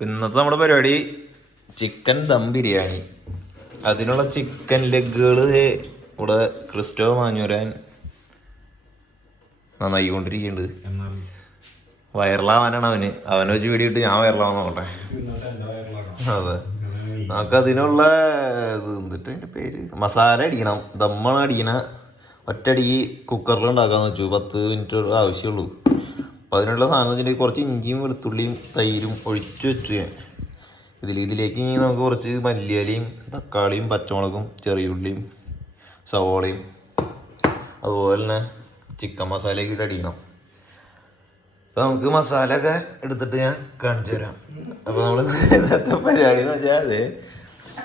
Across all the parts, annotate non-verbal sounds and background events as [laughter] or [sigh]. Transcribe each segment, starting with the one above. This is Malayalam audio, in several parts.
ഇന്നത്തെ നമ്മുടെ പരിപാടി ചിക്കൻ ദം ബിരിയാണി. അതിനുള്ള ചിക്കൻ ലെഗുകൾ ഇവിടെ ക്രിസ്റ്റോ മാഞ്ഞൂരാൻ നന്നായി കൊണ്ടിരിക്കുന്നുണ്ട് വൈറലാവാനാണ് അവന്. അവനെ വെച്ച് വീടിയിട്ട് ഞാൻ വൈറലാവാൻ നോക്കട്ടെ. അതെ. നമുക്ക് അതിനുള്ള ഇത് എന്നിട്ട് അതിന്റെ പേര്? മസാല അടിക്കണം. ദമ്മാണ് അടിക്കണ. ഒറ്റടി കുക്കറിൽ ഉണ്ടാക്കാന്ന് വെച്ചു. പത്ത് മിനിറ്റ് ആവശ്യമുള്ളൂ. അപ്പം അതിനുള്ള സാധനം വെച്ചിട്ടുണ്ടെങ്കിൽ കുറച്ച് ഇഞ്ചിയും വെളുത്തുള്ളിയും തൈരും ഒഴിച്ച് വെച്ചു ഞാൻ ഇതിൽ ഇതിലേക്ക് നമുക്ക് കുറച്ച് മല്ലിയിലയും തക്കാളിയും പച്ചമുളകും ചെറിയുള്ളിയും സവോളയും അതുപോലെ തന്നെ ചിക്കൻ മസാലയൊക്കെ ഇട്ട് അടിക്കണം. അപ്പോൾ നമുക്ക് മസാല ഒക്കെ എടുത്തിട്ട് ഞാൻ കാണിച്ചു തരാം. അപ്പോൾ നമ്മൾ ഇന്നത്തെ പരിപാടി എന്ന് വെച്ചാൽ അത്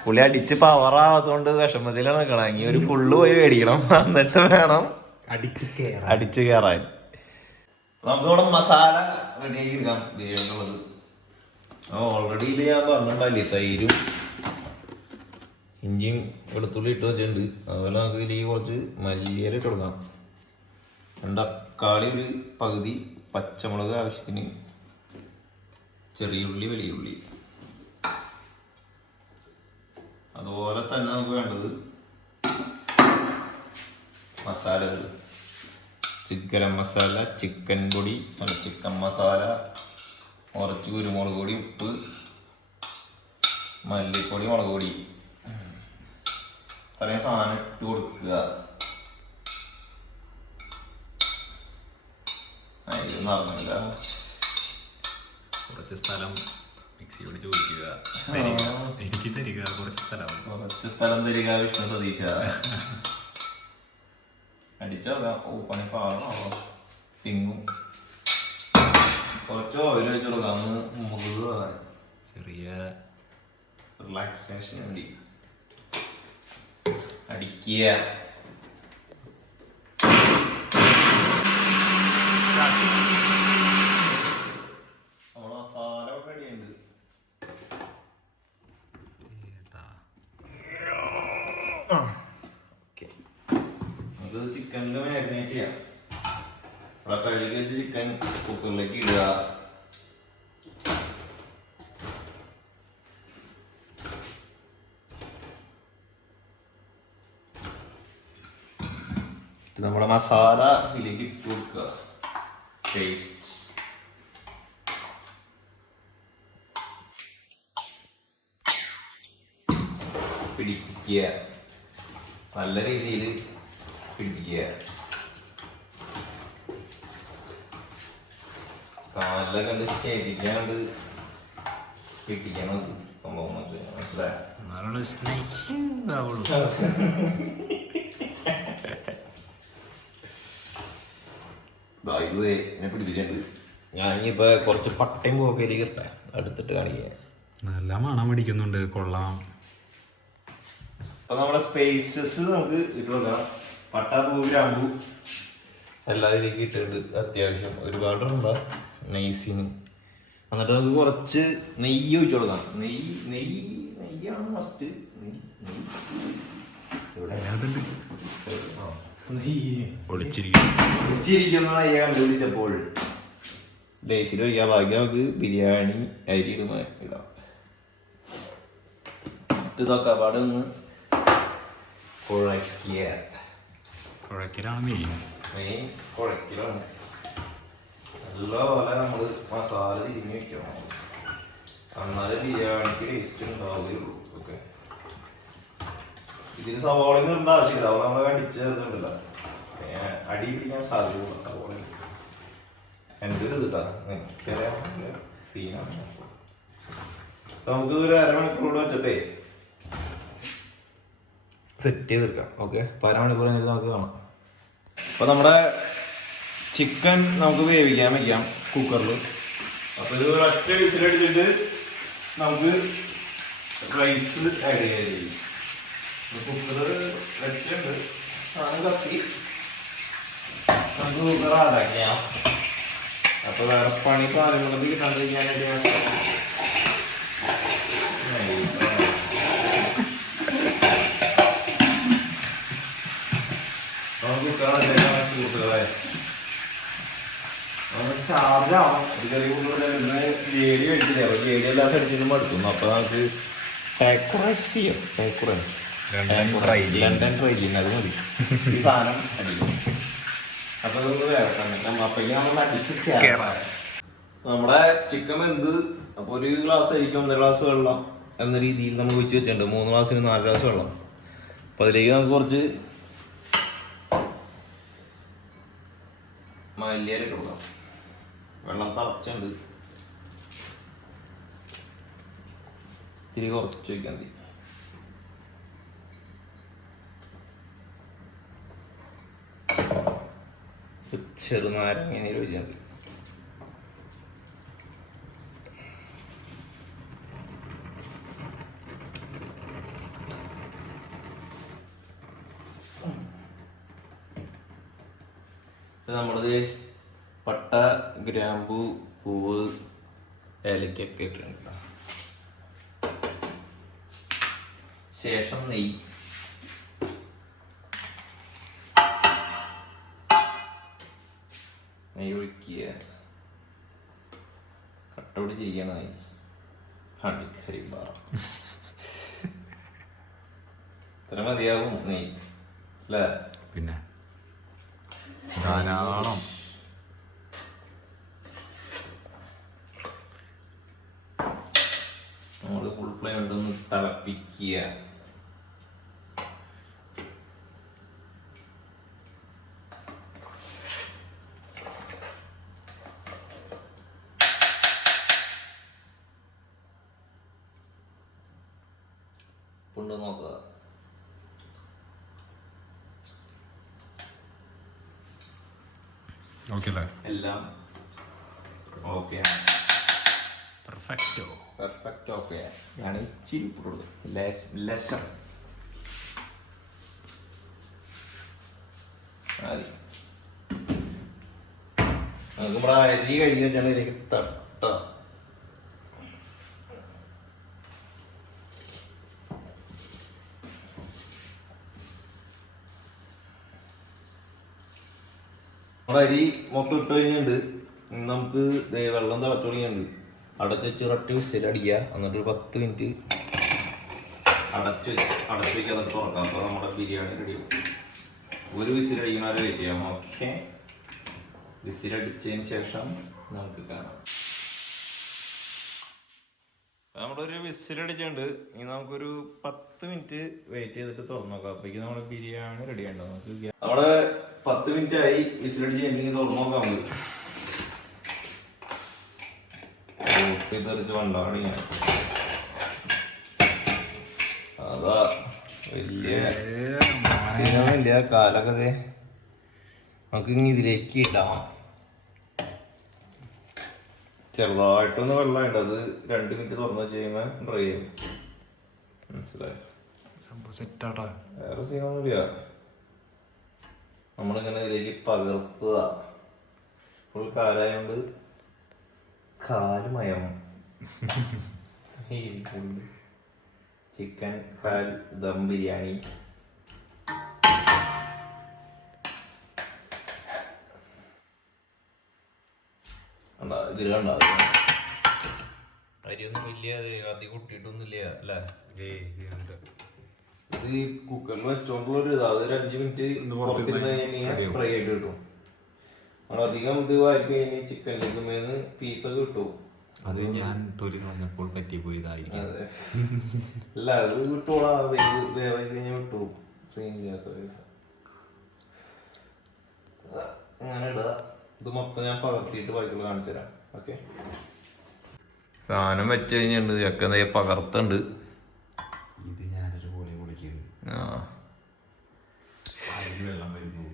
പുള്ളി അടിച്ച് പവറാവാത്തതുകൊണ്ട് വിഷമത്തിലാണ് നിൽക്കണം ഇനി ഒരു ഫുള്ള് പോയി മേടിക്കണം. എന്നിട്ട് വേണം അടിച്ച് കയറാൻ അടിച്ച് കയറാൻ നമുക്ക് ഇവിടെ മസാല റെഡിയാക്കി എടുക്കാം ബിരിയാണിക്കുള്ളത് ഓൾറെഡി ഞാൻ പറഞ്ഞിട്ടുണ്ടല്ലേ തൈരും ഇഞ്ചിയും വെളുത്തുള്ളി ഇട്ട് വെച്ചിട്ടുണ്ട്. അതുപോലെ നമുക്ക് ഇതിൽ കുറച്ച് മല്ലിയില ഇട്ട് കൊടുക്കാം. രണ്ടക്കാളി ഒരു പകുതി പച്ചമുളക് ആവശ്യത്തിന് വലിയ ഉള്ളി. അതുപോലെ തന്നെ നമുക്ക് വേണ്ടത് മസാലകൾ. ചിക്കൻ മസാല ചിക്കൻ പൊടി അല്ല ചിക്കൻ മസാല കുറച്ച് കുരുമുളക് പൊടി ഉപ്പ് മല്ലിപ്പൊടി മുളക് പൊടി. ഇത്രയും സാധനം ഇട്ട് കൊടുക്കുക. ഇത് നടന്നില്ല കുറച്ച് സ്ഥലം മിക്സിയോട് ചോദിക്കുക. എനിക്ക് തരിക കുറച്ച് സ്ഥലം. കുറച്ച് സ്ഥലം തരിക വിഷ്ണു സതീശ. [laughs] അടിച്ചോക്കാം ഓപ്പണി പണി പാടണോ? തിങ്ങും. കുറച്ച് ഓയിൽ വെച്ച് കൊടുക്കാം. അന്ന് മുകളിൽ ചെറിയ റിലാക്സേഷന് വേണ്ടി. അടിക്കുക. Oh. നമുക്ക് ചിക്കനിൽ മാരിനേറ്റ് ചെയ്യാം. ഇവിടെ കഴുകി വെച്ച് ചിക്കൻ കുക്കറിലേക്ക് ഇടുക. നമ്മുടെ മസാല ഇതിലേക്ക് ഇട്ട് കൊടുക്കുക. ടേസ്റ്റ് പിടിക്കുക നല്ല രീതിയിൽ പിടിപ്പിക്കുക കാലിലെ കണ്ട് ശരിക്കാണ്ട് പിടിക്കണം സംഭവം മനസ്സിലായോ? എന്നെ പിടിപ്പിച്ചിട്ടുണ്ട്. ഞാൻ ഇനിയിപ്പോ കുറച്ച് പട്ടയും പോക്കയിലേക്ക് ഇട്ടെ എടുത്തിട്ട് കാണിക്കാം. നല്ല മണം പിടിക്കുന്നുണ്ട് കൊള്ളാം. അപ്പൊ നമ്മുടെ സ്പേസസ് നമുക്ക് ഇട്ട് കൊടുക്കാം പട്ട ഇട്ടിട്ടുണ്ട് അത്യാവശ്യം ഒരുപാട് നെയ്സിന്. എന്നിട്ട് നമുക്ക് കുറച്ച് നെയ്യ് ഒഴിച്ചു കൊടുക്കാം. നെയ്യ് നെയ്യ് നെയ്യാണ് മസ്റ്റ് നെയ്യ് നെയ്യ്. കണ്ടുപിടിച്ചപ്പോൾ ഒഴിക്കാൻ ബാക്കി നമുക്ക് ബിരിയാണി അരി ഇടുന്ന ഇടാം. ഇതൊക്കെ നോക്കാം പാടൊന്ന് കുഴയ്ക്കുക കുഴക്കലാണ് മെയിൻ മെയിൻ കുഴക്കലാണ് നല്ലപോലെ നമ്മൾ മസാല തിരിഞ്ഞ് വെക്കണം. എന്നാലേ ബിരിയാണിക്ക് ടേസ്റ്റ് ഉണ്ടാവുകയുള്ളൂ. ഓക്കെ. ഇതിന് സവാളയൊന്നും ഇടേണ്ട ആവശ്യമില്ല. സവാള നമ്മൾ അടിച്ച് ചേർന്നിട്ടില്ല അടി പിടിക്കാൻ സാധ്യത സവോള എന്റെ ഒരു ഇതാ എനിക്കറിയാം സീനാണ് നമുക്കിതൊരു കൂടെ വെച്ചിട്ടേ സെറ്റ് ചെയ്തെടുക്കാം. ഓക്കെ അപ്പോൾ അരമണിക്കൂർ കഴിഞ്ഞിട്ട് നമുക്ക് കാണാം. അപ്പൊ നമ്മുടെ ചിക്കൻ നമുക്ക് വേവിക്കാൻ വെക്കാം കുക്കറിൽ അപ്പൊ ഇത് ഒറ്റ വിസിലടിച്ചിട്ട് നമുക്ക് റൈസ് ആഡ് ചെയ്യാൻ ചെയ്യും. കുക്കർ വെച്ചിട്ടുണ്ട്. സാധനം കത്തി. നമുക്ക് കുക്കർ ആടാക്കാം അപ്പൊ വേറെ പണി കാര്യങ്ങളൊക്കെ കണ്ടിരിക്കാനായിട്ട് കഴിഞ്ഞാൽ നമുക്ക് കുക്കർ സുഹൃത്തുക്കളെ ചാർജ് ആവാം ഒരു ചെറിയ ഇന്ന് ജേലി കഴിച്ചില്ല അപ്പൊ ജേലി എല്ലാ സ്ഥലത്തിനും മടുക്കുന്നു. അപ്പൊ നമുക്ക് ടെക്ര ലണ്ടൻ ട്രൈജീൻ. ലണ്ടൻ ട്രൈജീൻ അത് മതി. ഈ സാധനം അടിക്കും അപ്പൊ നമുക്ക് വേറെ അപ്പഴേക്കും നമ്മൾ അടിച്ച്. നമ്മുടെ ചിക്കൻ എന്ത്? അപ്പൊ ഒരു ഗ്ലാസ് ആയിരിക്കും. ഒന്നര ഗ്ലാസ് വെള്ളം എന്ന രീതിയിൽ നമ്മൾ വെച്ച് വെച്ചിട്ടുണ്ട്. മൂന്ന് ഗ്ലാസ്സിന് നാല് ഗ്ലാസ് വെള്ളം. അപ്പൊ അതിലേക്ക് നമുക്ക് കുറച്ച് മല്ലിയില ഇട്ട് കൊടുക്കാം വെള്ളം തിളച്ചുണ്ട് ഇത്തിരി കുറച്ച് വയ്ക്കാൻ മതി. നമ്മളത് പട്ട ഗ്രാമ്പു പൂവ് ഏലക്കൊക്കെ ഇട്ടിട്ടുണ്ട് ശേഷം നെയ്യ്. നെയ്യ് ഒഴിക്കുക. കട്ടോട് നെയ്യ്. ഹണിക്കരി [laughs] ഇത്ര മതിയാവും നെയ്യ്. അല്ലേ? പിന്നെ? ധാരാളം. നമ്മൾ ഫുൾ ഫ്ലെയിം ഇട്ടൊന്ന് തിളപ്പിക്കുക. കൊണ്ട് നോക്കുക ഓക്കെ അല്ലേ എല്ലാം ഓക്കെ പെർഫെക്റ്റോ പെർഫെക്റ്റ് ഓക്കെ ഞാൻ ഇച്ചിരി ഉപ്പ് കൊടുക്കും ലെസം മതി. നമുക്ക് നമ്മുടെ അരി കഴിഞ്ഞ് വെച്ചാൽ ഇതിലേക്ക് തട്ട നമ്മുടെ അരി മൊത്തം ഇട്ട് കഴിഞ്ഞിട്ടുണ്ട്. നമുക്ക് വെള്ളം തിളച്ചു തുടങ്ങിയിട്ടുണ്ട്. അടച്ച് വെച്ച് ഒരൊറ്റ വിസിലടിക്കുക എന്നിട്ട് ഒരു പത്ത് മിനിറ്റ് അടച്ചു അടച്ച് വെക്കുക എന്നിട്ട് തുറക്കാം അപ്പോൾ നമ്മുടെ ബിരിയാണി റെഡി ഒരു വിസിൽ വരെ വെയിറ്റ് ചെയ്യാം. ഓക്കെ വിസിലടിച്ചതിന് ശേഷം നമുക്ക് കാണാം. നമ്മുടെ ഒരു വിസിലടിച്ചുണ്ട് ഇനി നമുക്കൊരു പത്ത് മിനിറ്റ് വെയിറ്റ് ചെയ്തിട്ട് തുറന്നു നോക്കാം. അപ്പോഴേക്കും നമ്മുടെ ബിരിയാണി റെഡി ആയിട്ടോ നമുക്ക് നമ്മൾ പത്ത് മിനിറ്റ് ആയി വിസിലടിച്ച് എന്തെങ്കിലും തുറന്നു നോക്കാം നമുക്ക്. തെറിച്ച് വണ്ടാടിങ്ങ അതാ വലിയ കാലൊക്കെ നമുക്ക് ഇനി ഇതിലേക്ക് ഇടാം. ചെറുതായിട്ടൊന്ന് വെള്ളമുണ്ട്. അത് രണ്ട് മിനിറ്റ് തുറന്നു വെച്ച് കഴിയുമ്പോൾ ഡ്രൈ ചെയ്യും മനസ്സിലായി? സംഭവം സെറ്റാട്ടാ വേറെ സീനൊന്നുമില്ല നമ്മളിങ്ങനെ ഇതിലേക്ക് പകർത്തുക. ഫുൾ കാലായോണ്ട് കാലുമയം ചിക്കൻ കാൽ ദം ബിരിയാണി. ഇതിൽ കണ്ട അരിയൊന്നും വലിയ അധികം കൂട്ടിയിട്ടൊന്നുമില്ല അല്ലേ? ഇത് കുക്കറിൽ വെച്ചോണ്ടുള്ള ഒരു ഇതാ അതൊരു അഞ്ച് മിനിറ്റ് പുറത്തിരുന്ന് കഴിഞ്ഞാൽ ഫ്രൈ ആയിട്ട് കിട്ടും. അധികം ഇത് വാരി കഴിഞ്ഞാൽ ചിക്കനിലേക്ക് മേന്ന് പീസൊക്കെ കിട്ടും. അത് ഞാൻ തൊലി കളഞ്ഞപ്പോൾ പറ്റിപ്പോയി ഇതായിരിക്കും. അതെ. അല്ല അത് വേവ് വേവായി കഴിഞ്ഞാൽ കിട്ടൂ. ക്ലീൻ ചെയ്യാത്ത പൈസ. അങ്ങനെ ഇടുക ഇത് മൊത്തം ഞാൻ പകർത്തിയിട്ട് ബാക്കിയുള്ള കാണിച്ചു തരാം. ഓക്കെ? സാധനം വെച്ച് കഴിഞ്ഞിട്ടുണ്ട്. ചക്ക നെയ്യ പകർത്തുണ്ട് ഇത് ഞാനൊരു പൊളി കുളിക്കുന്നത് ആ. അതിന് വെള്ളം വരുന്നു.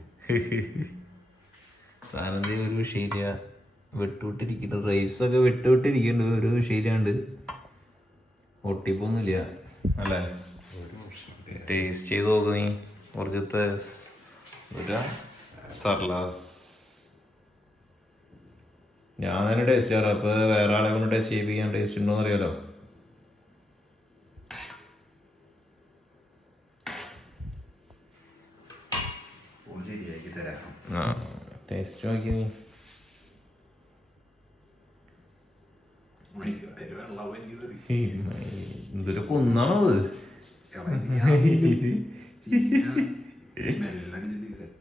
സാധനം ഒരു വിഷയില്ല വെട്ടുവിട്ടിരിക്കുന്നു. റൈസൊക്കെ വെട്ടുവിട്ടിരിക്കുന്നുണ്ട് ഒരു വിഷയില്ലാണ്ട് ഒട്ടിപ്പൊന്നുമില്ല അല്ലേ? ടേസ്റ്റ് ചെയ്ത് നോക്ക് നീ. കുറച്ചത്തെ സർലാസ് ഞാൻ തന്നെ ടേസ്റ്റ് ചെയ്യാറ്. അപ്പൊ വേറെ ആളെ കൊണ്ട് ടേസ്റ്റ് ചെയ്യിപ്പിക്കാൻ ടേസ്റ്റ് ഉണ്ടോന്ന് അറിയാലോ ശരിയാക്കി തരാം. ആ ടേസ്റ്റ് നോക്കി നീ. എന്തൊരു കുന്നാണോ അത്? [laughs]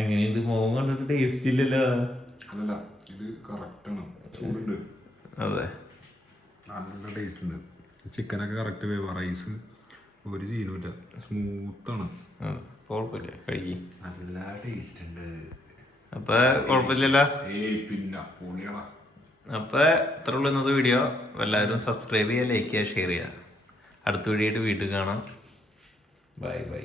എങ്ങനെയുണ്ട് മോഹൻ കണ്ടിട്ട് ടേസ്റ്റ് ഇല്ലല്ലോ? അല്ലല്ല ഇത് കറക്റ്റ് ആണ്. ചൂടുണ്ട്. അതെ. നല്ല ടേസ്റ്റ് ഉണ്ട്. ചിക്കനൊക്കെ കറക്റ്റ് വേവ റൈസ് ഒരു ചീനുമില്ല സ്മൂത്താണ് ആണ്. കുഴപ്പമില്ല കഴുകി. നല്ല ടേസ്റ്റ് ഉണ്ട്. അപ്പൊ കുഴപ്പമില്ലല്ലോ? ഏയ് പിന്നെ പൊളിയടാ. അപ്പൊ ഇത്ര ഉള്ളൂ ഇന്നത്തെ വീഡിയോ എല്ലാവരും സബ്സ്ക്രൈബ് ചെയ്യുക ലൈക്ക് ചെയ്യുക ഷെയർ ചെയ്യുക. അടുത്ത വീഡിയോ ആയിട്ട് വീട്ടിൽ കാണാം. Bye bye